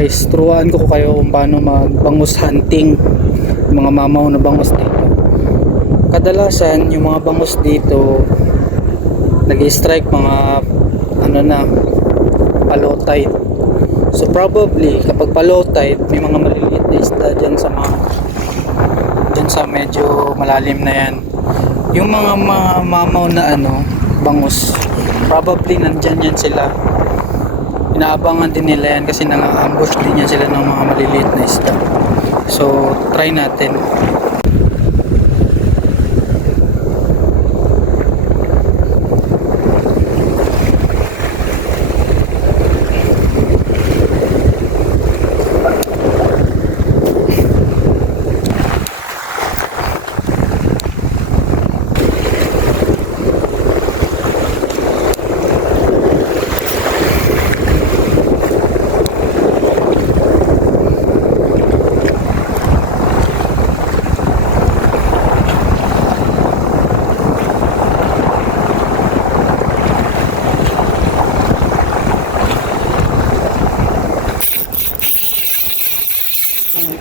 guys, turuan ko kayo kung paano magbangus hunting, yung mga mamaw na bangus dito. Kadalasan yung mga bangus dito nag-strike mga ano na, low tide. So probably kapag pa low tide may mga maliliit na isda dyan sa mga dyan sa medyo malalim na yan. Yung mga mamaw na ano bangus, probably nandyan yan sila. Inaabangan din nila yan kasi nang-ambush din yan sila ng mga maliliit na isda. So try natin.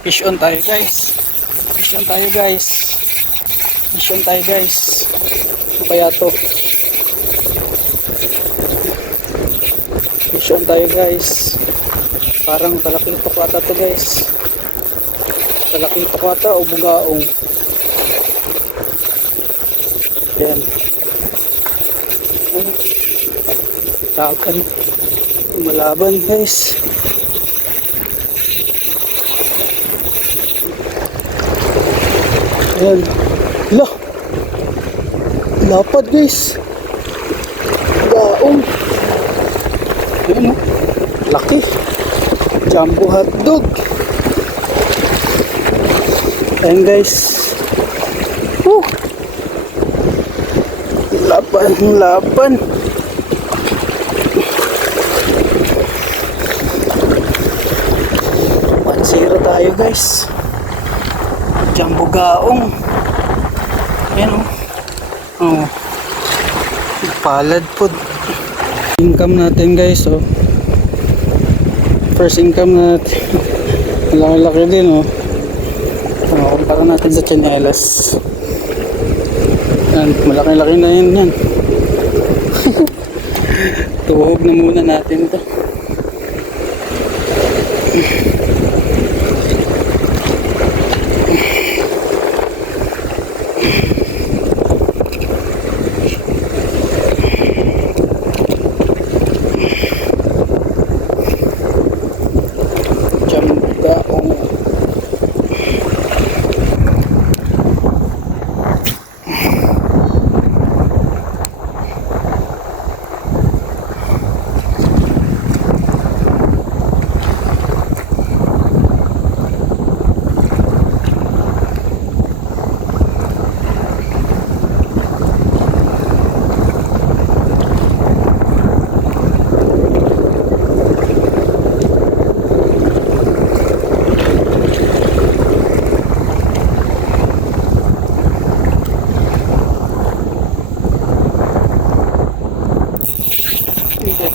Fish on tayo guys. Fish on tayo guys. Fish on tayo guys. Ano kaya to? Fish on tayo guys. Parang talakitok ata to guys. Talakitok ata o bugaong. Yan. Takan. Malaban guys. Ayan. Lah. Lapad guys. Gaong. Ayan o. Laki. Jumbo hotdog. Ayan guys. Laban. Laban. Pansira tayo guys. Jumbo gaong. Ayan o. Oh. Palad po. Income natin guys oh. First income natin. Laki-laki din oh. Kumpara natin sa tsinelas. Yan, malaki-laki na yan. Tuhog na muna natin ito.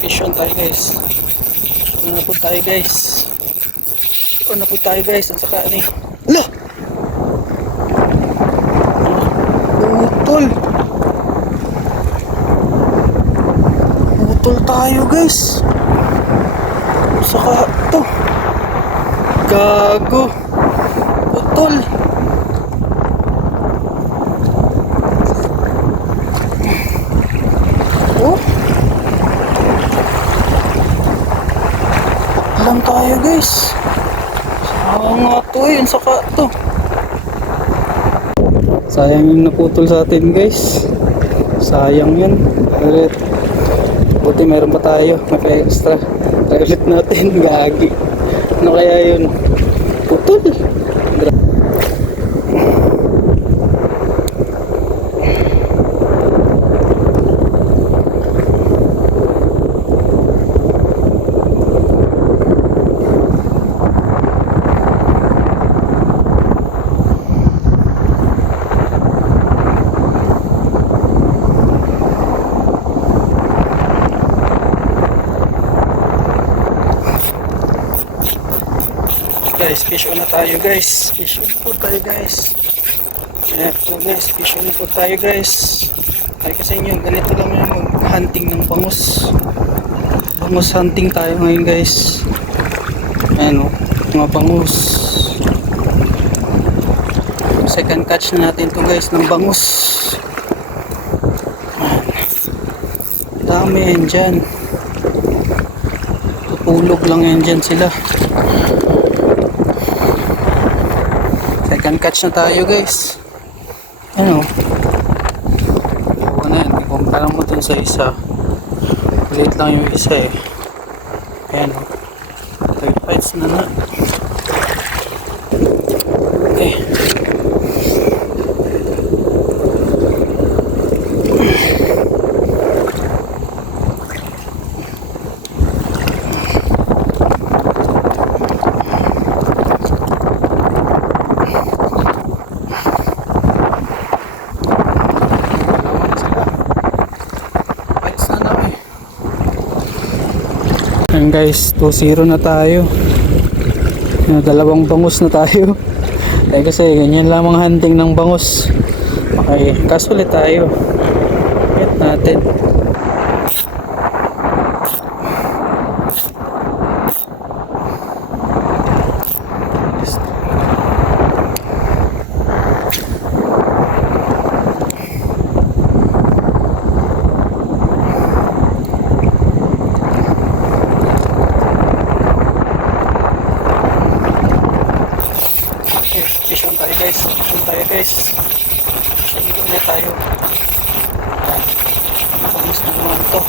Fish on tayo guys. Ito na po tayo guys. Ito na po tayo guys. Ang saka ni. Ala! Utol! Utol tayo guys. Saka ito. Gago. Utol. Oh. Lang tayo guys. Oo nga to yun saka to. Sayang yung naputol sa atin guys. Sayang yun. Ulit. Buti meron pa tayo. May extra. Try ulit natin. Gagi. Ano kaya yun? Putol. guys, fish on na tayo guys. Fish on po tayo guys. Ayan po guys, fish on po tayo guys. Ay kasi inyo, ganito lang yung hunting ng bangus. Bangus hunting tayo ngayon guys. Ayan o, mga bangus. Second catch na natin to guys ng bangus. Ayan. Dami yan dyan. Tutulog lang yan dyan sila. Second catch na tayo guys. Ano? Iwan na yan. Ikumpara mo dun sa isa. Ulit lang yung isa eh. Ayan o. 3 fights na na. Okay. Ayan guys, 2-0 na tayo. Dalawang bangus na tayo. Kasi ganyan lamang hunting ng bangus. Okay, kasulit tayo. Hit natin. Fish on tayo guys. Fish on tayo guys. Fish on ulit tayo. Bangus na naman to.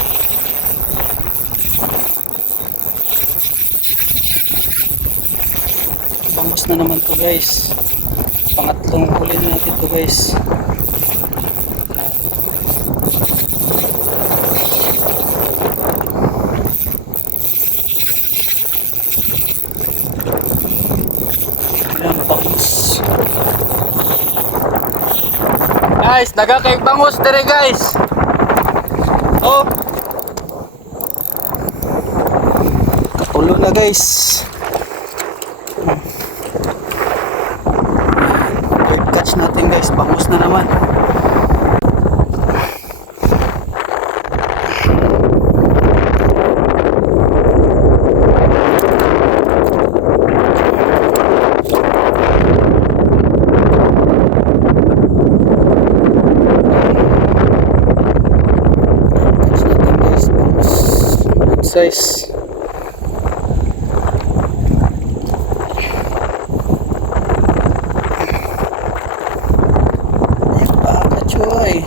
Bangus na naman to guys. Pangatlong huli natin to guys. Guys, daga kay bangus dire guys. Oh. Katulo na guys. Third catch natin guys, bangus na naman. Size. Ay, baka choy.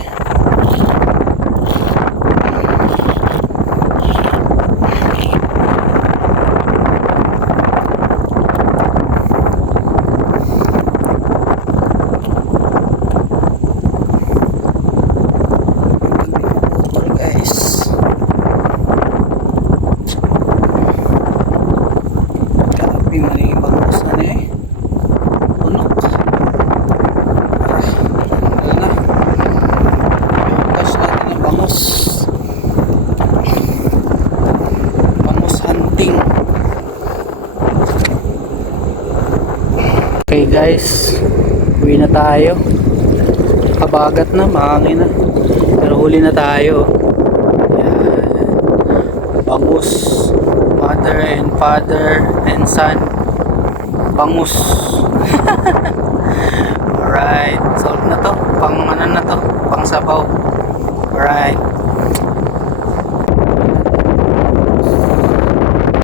Okay guys, uwi na tayo. Kabagat na, mahangin na. Pero huli na tayo. Ayan. Bangus, mother and father and son. Bangus. Alright.